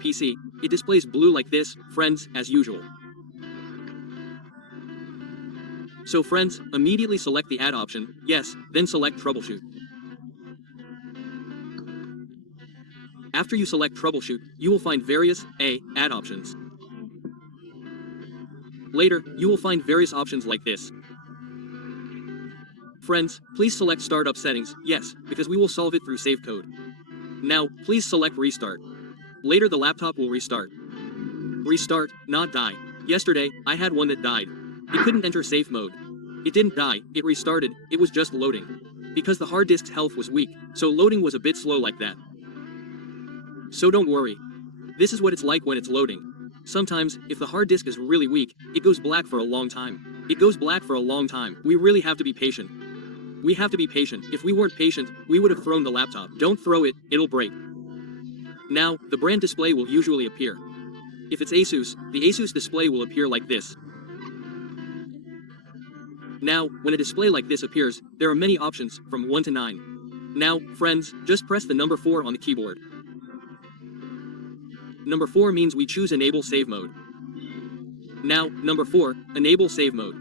PC, it displays blue like this, friends, as usual. So friends, immediately select the add option, yes, then select troubleshoot. After you select troubleshoot, you will find various add options. Later, you will find various options like this. Friends, please select startup settings, yes, because we will solve it through save code. Now, please select restart. Later the laptop will restart. Restart, not die. Yesterday, I had one that died. It couldn't enter safe mode. It didn't die, it restarted, it was just loading. Because the hard disk's health was weak, so loading was a bit slow like that. So don't worry. This is what it's like when it's loading. Sometimes, if the hard disk is really weak, it goes black for a long time. It goes black for a long time. We really have to be patient. We have to be patient. If we weren't patient, we would have thrown the laptop. Don't throw it, it'll break. Now, the brand display will usually appear. If it's Asus, the Asus display will appear like this. Now, when a display like this appears, there are many options, from 1 to 9. Now, friends, just press the number 4 on the keyboard. Number 4 means we choose Enable Save Mode. Now, number 4, Enable Save Mode.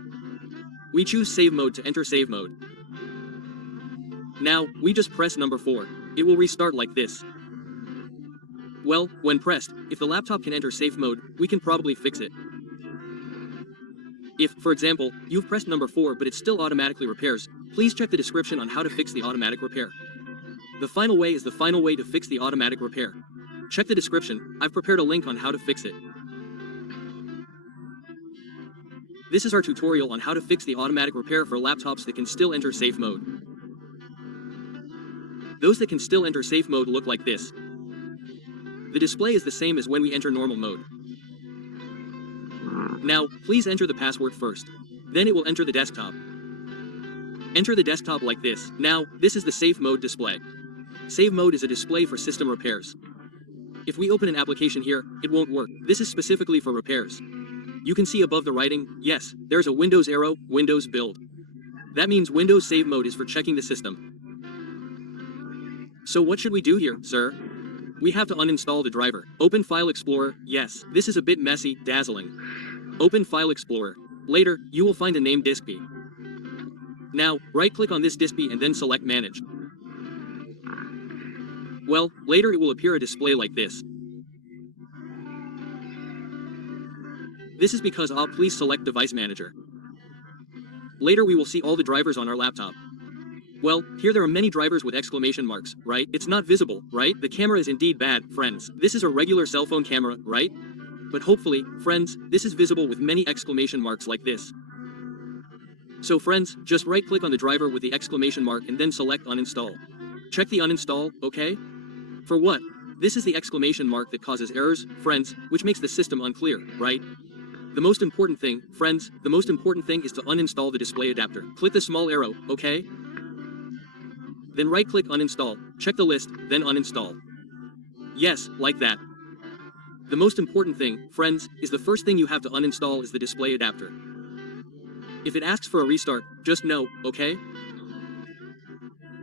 We choose Save Mode to enter Save Mode. Now, we just press number 4. It will restart like this. Well, when pressed, if the laptop can enter safe mode, we can probably fix it. If, for example, you've pressed number 4 but it still automatically repairs, please check the description on how to fix the automatic repair. The final way is the final way to fix the automatic repair. Check the description, I've prepared a link on how to fix it. This is our tutorial on how to fix the automatic repair for laptops that can still enter safe mode. Those that can still enter safe mode look like this. The display is the same as when we enter normal mode. Now, please enter the password first. Then it will enter the desktop. Enter the desktop like this. Now, this is the safe mode display. Save mode is a display for system repairs. If we open an application here, it won't work. This is specifically for repairs. You can see above the writing, yes, there's a Windows arrow, Windows build. That means Windows save mode is for checking the system. So what should we do here, sir? We have to uninstall the driver. Open File Explorer, yes. This is a bit messy, dazzling. Open File Explorer. Later, you will find a named disk B. Now, right-click on this disk B and then select Manage. Well, later it will appear a display like this. This is because please select Device Manager. Later we will see all the drivers on our laptop. Well, here there are many drivers with exclamation marks, right? It's not visible, right? The camera is indeed bad, friends. This is a regular cell phone camera, right? But hopefully, friends, this is visible with many exclamation marks like this. So friends, just right-click on the driver with the exclamation mark and then select Uninstall. Check the uninstall, okay? For what? This is the exclamation mark that causes errors, friends, which makes the system unclear, right? The most important thing, friends, the most important thing is to uninstall the display adapter. Click the small arrow, okay? Then right-click Uninstall, check the list, then uninstall. Yes, like that. The most important thing, friends, is the first thing you have to uninstall is the display adapter. If it asks for a restart, just no, okay?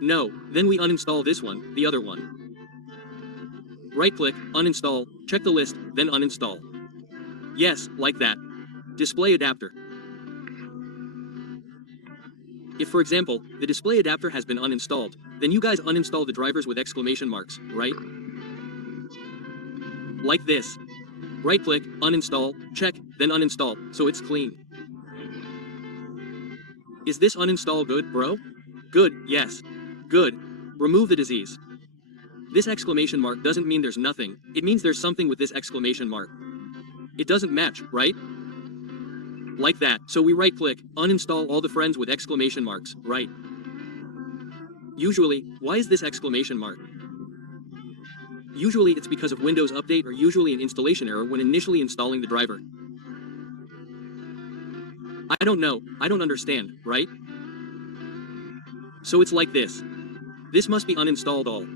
No, then we uninstall this one, the other one. Right-click, uninstall, check the list, then uninstall. Yes, like that. Display adapter. If, for example, the display adapter has been uninstalled, then you guys uninstall the drivers with exclamation marks, right? Like this. Right-click, uninstall, check, then uninstall, so it's clean. Is this uninstall good, bro? Good, yes. Good. Remove the disease. This exclamation mark doesn't mean there's nothing, it means there's something with this exclamation mark. It doesn't match, right? Like that, so we right-click, uninstall all the friends with exclamation marks, right? Usually, why is this exclamation mark? Usually it's because of Windows Update or usually an installation error when initially installing the driver. I don't know, I don't understand, right? So it's like this. This must be uninstalled all.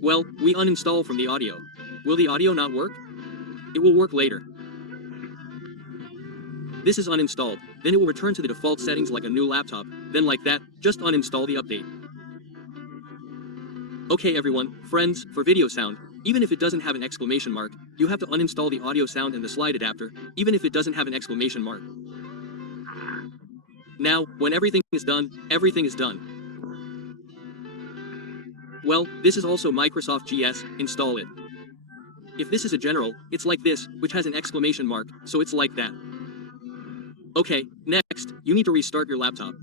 Well, we uninstall from the audio. Will the audio not work? It will work later. This is uninstalled, then it will return to the default settings like a new laptop, then like that, just uninstall the update. Okay everyone, friends, for video sound, Even if it doesn't have an exclamation mark, you have to uninstall the audio sound and the slide adapter, even if it doesn't have an exclamation mark. Now, when everything is done, everything is done. Well, this is also Microsoft GS, install it. If this is a general, it's like this, which has an exclamation mark, so it's like that. Okay, next, you need to restart your laptop.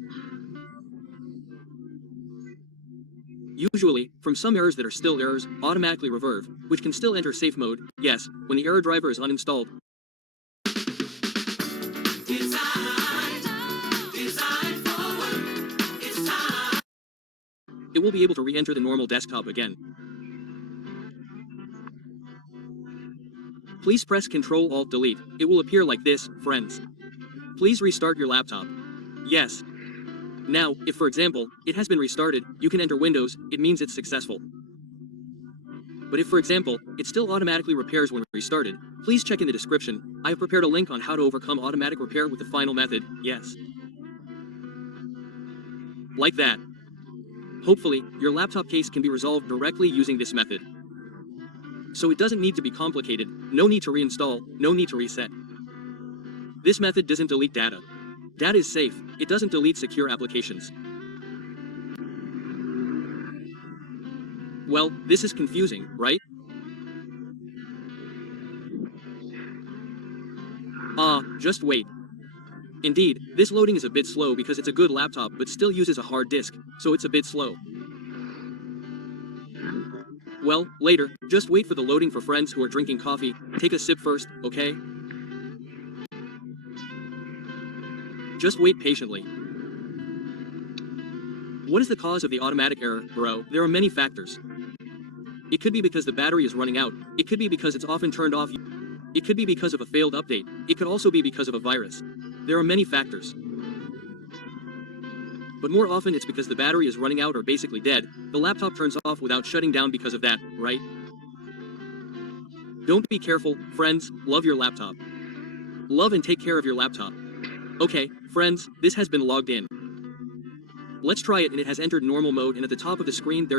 Usually, from some errors that are still errors, automatically reverb, which can still enter safe mode, yes, when the error driver is uninstalled. It will be able to re-enter the normal desktop again. Please press Ctrl-Alt-Delete. It will appear like this, friends. Please restart your laptop. Yes. Now, if for example, it has been restarted, you can enter Windows, it means it's successful. But if for example, it still automatically repairs when restarted, please check in the description. I have prepared a link on how to overcome automatic repair with the final method, yes. Like that. Hopefully, your laptop case can be resolved directly using this method. So it doesn't need to be complicated, no need to reinstall, no need to reset. This method doesn't delete data. Data is safe, it doesn't delete secure applications. Well, this is confusing, right? Just wait. Indeed, this loading is a bit slow because it's a good laptop but still uses a hard disk, so it's a bit slow. Well, later, just wait for the loading for friends who are drinking coffee, take a sip first, okay? Just wait patiently. What is the cause of the automatic error, bro? There are many factors. It could be because the battery is running out, it could be because it's often turned off, it could be because of a failed update, it could also be because of a virus. There are many factors. But more often it's because the battery is running out or basically dead, the laptop turns off without shutting down because of that, right? Don't be careful, friends, love your laptop. Love and take care of your laptop. Okay, friends, this has been logged in. Let's try it and it has entered normal mode and at the top of the screen there's